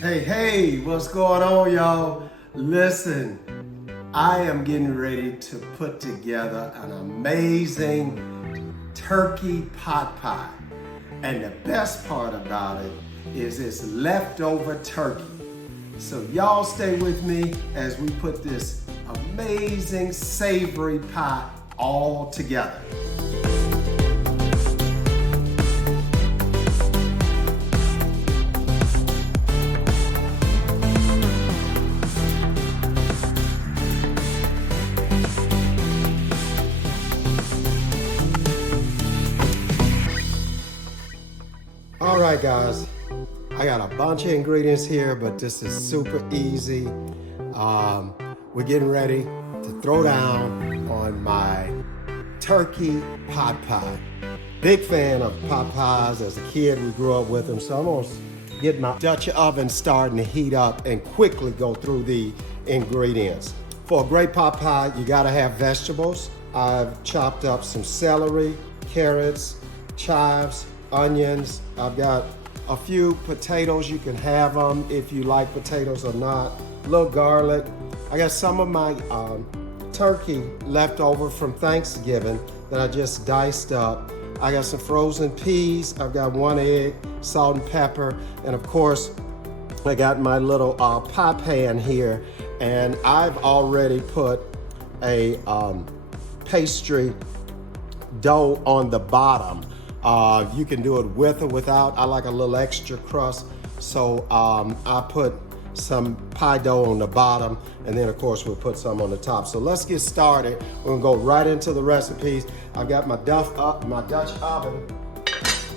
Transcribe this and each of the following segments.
Hey, what's going on, y'all? Listen, I am getting ready to put together an amazing turkey pot pie. And the best part about it is it's leftover turkey. So y'all stay with me as we put this amazing savory pie all together. All right, guys, I got a bunch of ingredients here, but this is super easy. We're getting ready to throw down on my turkey pot pie. Big fan of pot pies. As a kid, we grew up with them, so I'm gonna get my Dutch oven starting to heat up and quickly go through the ingredients. For a great pot pie, you gotta have vegetables. I've chopped up some celery, carrots, chives, onions. I've got a few potatoes. You can have them if you like potatoes or not. A little garlic. I got some of my turkey left over from Thanksgiving that I just diced up. I got some frozen peas. I've got 1 egg, salt and pepper, and of course, I got my little pie pan here, and I've already put a pastry dough on the bottom. You can do it with or without. I like a little extra crust, so I put some pie dough on the bottom, and then of course we'll put some on the top. So let's get started. We're gonna go right into the recipes. I've got my Dutch oven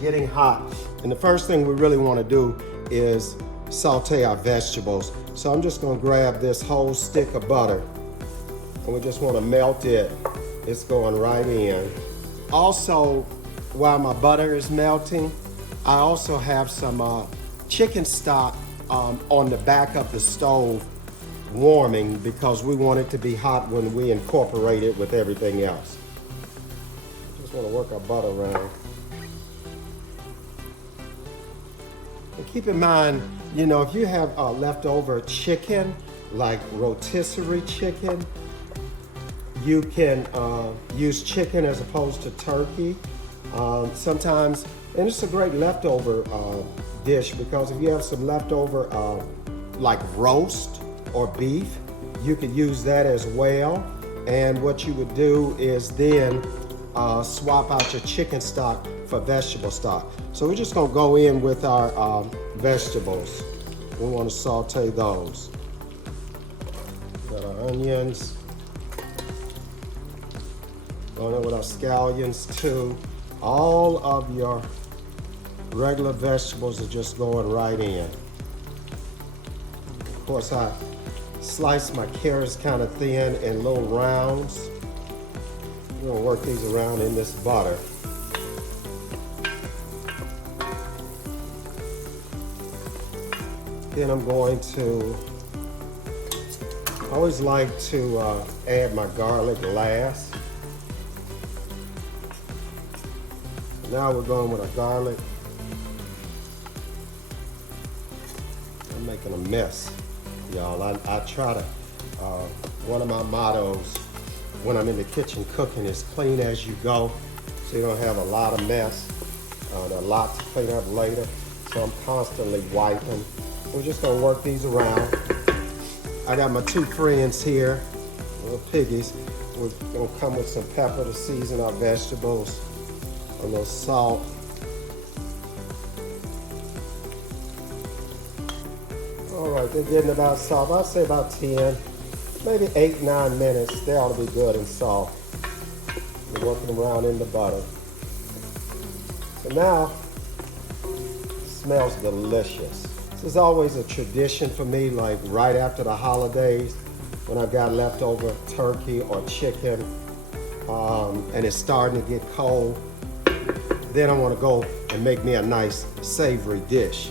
getting hot, and the first thing we really want to do is saute our vegetables. So I'm just gonna grab this whole stick of butter, and we just want to melt it. It's going right in. Also, while my butter is melting, I also have some chicken stock on the back of the stove warming because we want it to be hot when we incorporate it with everything else. Just want to work our butter around. And keep in mind, you know, if you have leftover chicken, like rotisserie chicken, you can use chicken as opposed to turkey. Sometimes, and it's a great leftover dish because if you have some leftover like roast or beef, you could use that as well. And what you would do is then swap out your chicken stock for vegetable stock. So we're just gonna go in with our vegetables. We wanna saute those. Got our onions. Going in with our scallions too. All of your regular vegetables are just going right in. Of course, I slice my carrots kind of thin in little rounds. We're gonna work these around in this butter. Then I'm going to, I always like to add my garlic last. Now we're going with our garlic. I'm making a mess, y'all. I try to, one of my mottos when I'm in the kitchen cooking is clean as you go, so you don't have a lot of mess, and a lot to clean up later. So I'm constantly wiping. We're just gonna work these around. I got my 2 friends here, little piggies. We're gonna come with some pepper to season our vegetables. A little salt. All right, they're getting about soft. I'd say about 10, maybe 8, 9 minutes. They ought to be good and soft. We're working around in the butter. So now, it smells delicious. This is always a tradition for me, like right after the holidays, when I've got leftover turkey or chicken, and it's starting to get cold. Then I want to go and make me a nice savory dish.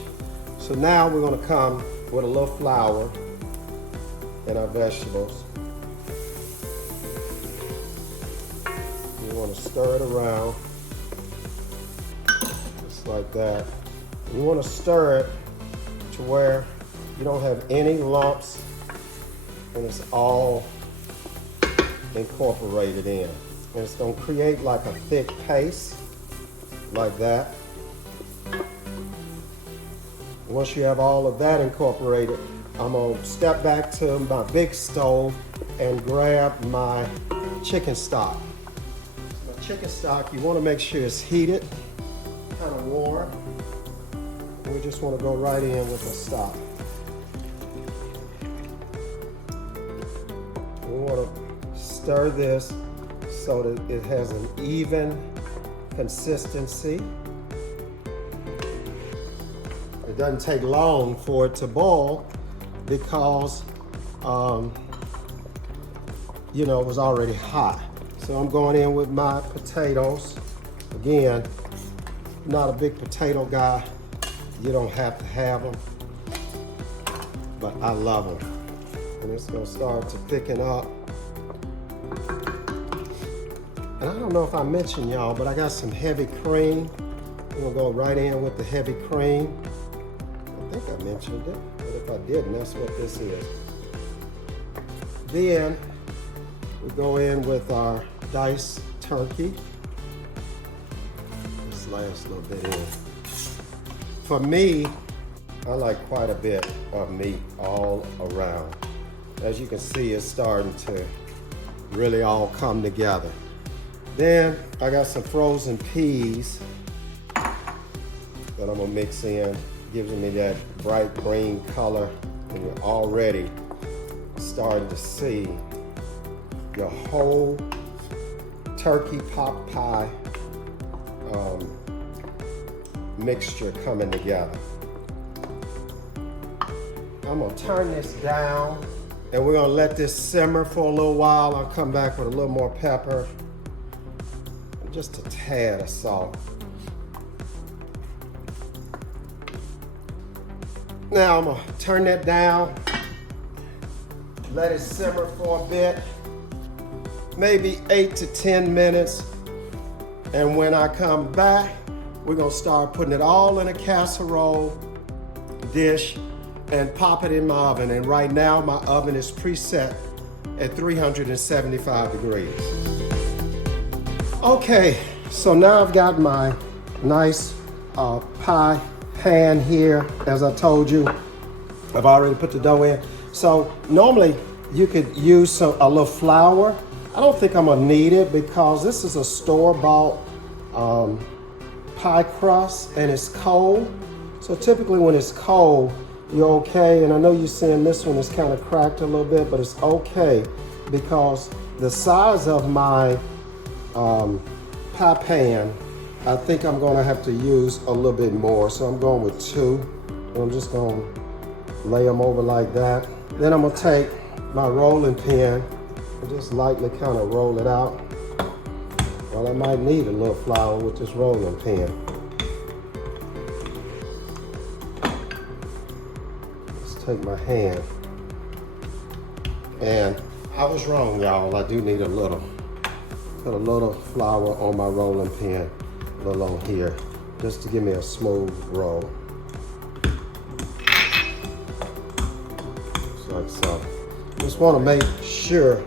So now we're going to come with a little flour in our vegetables. You want to stir it around just like that. You want to stir it to where you don't have any lumps, and it's all incorporated in. And it's gonna create like a thick paste, like that. Once you have all of that incorporated, I'm gonna step back to my big stove and grab my chicken stock. My chicken stock, you wanna make sure it's heated, kind of warm. And we just wanna go right in with the stock. We wanna stir this so that it has an even consistency. It doesn't take long for it to boil because you know, it was already hot. So I'm going in with my potatoes. Again, not a big potato guy. You don't have to have them, but I love them. And it's gonna start to thicken up. And I don't know if I mentioned y'all, but I got some heavy cream. I'm gonna go right in with the heavy cream. I think I mentioned it, but if I didn't, that's what this is. Then we go in with our diced turkey. This last little bit in. For me, I like quite a bit of meat all around. As you can see, it's starting to really all come together. Then I got some frozen peas that I'm gonna mix in. Gives me that bright green color, and you're already starting to see your whole turkey pot pie mixture coming together. I'm gonna turn this down and we're gonna let this simmer for a little while. I'll come back with a little more pepper, and just a tad of salt. Now I'm gonna turn that down, let it simmer for a bit, maybe 8 to 10 minutes. And when I come back, we're gonna start putting it all in a casserole dish and pop it in my oven. And right now my oven is preset at 375 degrees. Okay, so now I've got my nice pie pan here. As I told you, I've already put the dough in. So normally you could use a little flour. I don't think I'm gonna need it because this is a store-bought pie crust and it's cold. So typically when it's cold, you're okay. And I know you're seeing this one is kind of cracked a little bit, but it's okay because the size of my pie pan, I think I'm gonna have to use a little bit more. So I'm going with 2. And I'm just gonna lay them over like that. Then I'm gonna take my rolling pin and just lightly kind of roll it out. Well, I might need a little flour with this rolling pin. Let's take my hand. And I was wrong, y'all. I do need a little. Put a little flour on my rolling pin, a little on here, just to give me a smooth roll. Just like so. Just want to make sure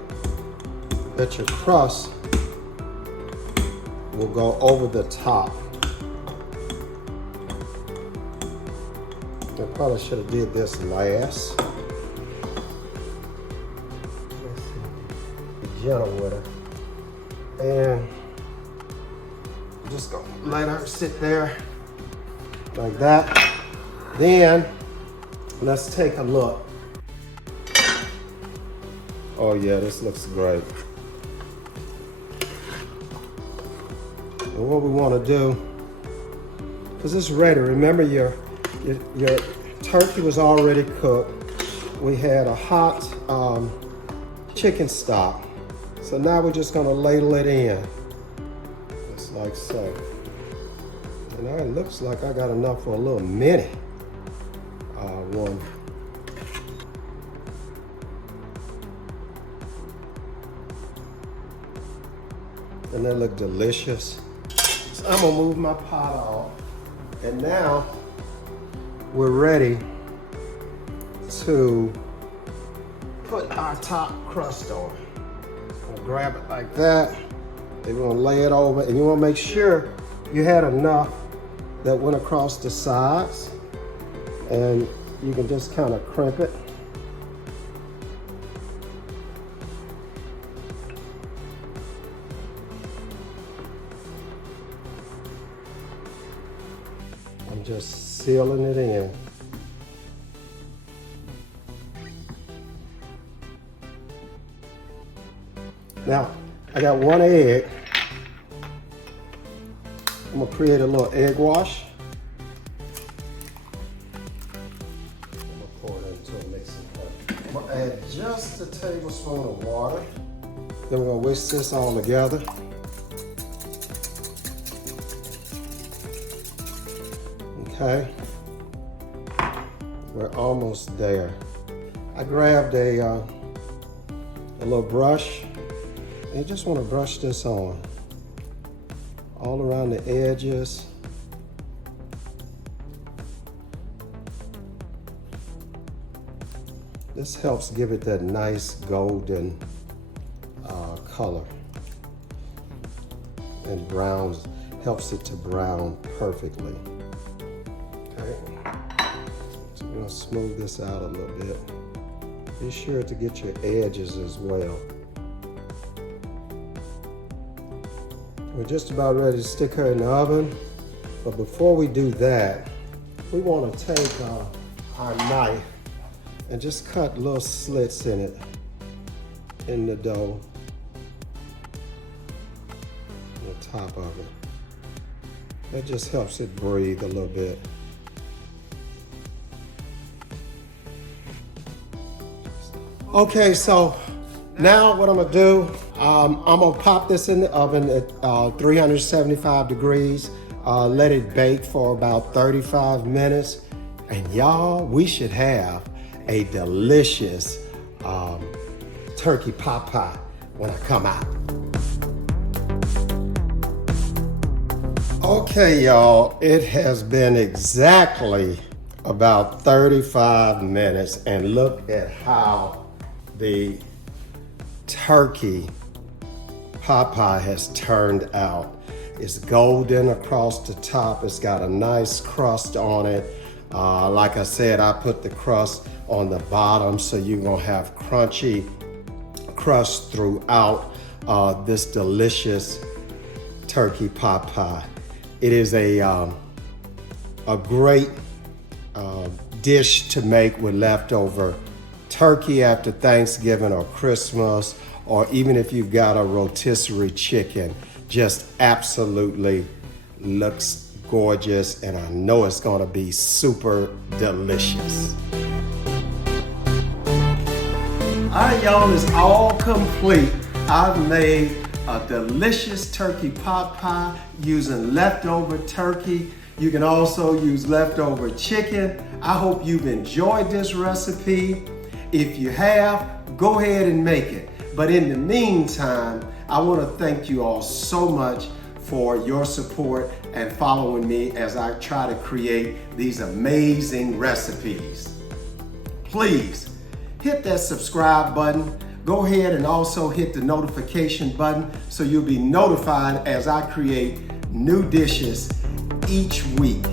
that your crust will go over the top. I probably should have did this last. Let's see. Be gentle with her. And I'm just gonna let her sit there like that. Then let's take a look. Oh yeah, this looks great. And what we want to do, because it's ready. Remember your turkey was already cooked. We had a hot chicken stock. So now we're just gonna ladle it in, just like so. And now it looks like I got enough for a little mini one. And they look delicious. So I'm gonna move my pot off. And now we're ready to put our top crust on. We'll grab it like that. Then we're gonna lay it over, and you wanna make sure you had enough that went across the sides, and you can just kind of crimp it. I'm just sealing it in. Now, I got 1 egg. I'm gonna create a little egg wash. I'm gonna pour it into a mixing cup. I'm gonna add just a tablespoon of water. Then we're gonna whisk this all together. Okay, we're almost there. I grabbed a little brush, and you just want to brush this on all around the edges. This helps give it that nice golden color, and browns helps it to brown perfectly. Okay, so we're gonna smooth this out a little bit. Be sure to get your edges as well. We're just about ready to stick her in the oven, but before we do that, we want to take our knife and just cut little slits in it, in the dough, on the top of it. That just helps it breathe a little bit. Okay, so now what I'm gonna do, I'm gonna pop this in the oven at 375 degrees, let it bake for about 35 minutes, and y'all, we should have a delicious turkey pot pie when I come out. Okay, y'all, it has been exactly about 35 minutes, and look at how the turkey pot pie has turned out. It's golden across the top. It's got a nice crust on it. Like I said, I put the crust on the bottom, so you're gonna have crunchy crust throughout this delicious turkey pot pie. It is a great dish to make with leftover turkey after Thanksgiving or Christmas, or even if you've got a rotisserie chicken. Just absolutely looks gorgeous, and I know it's gonna be super delicious. All right, y'all, it's all complete. I've made a delicious turkey pot pie using leftover turkey. You can also use leftover chicken. I hope you've enjoyed this recipe. If you have, go ahead and make it. But in the meantime, I want to thank you all so much for your support and following me as I try to create these amazing recipes. Please hit that subscribe button. Go ahead and also hit the notification button so you'll be notified as I create new dishes each week.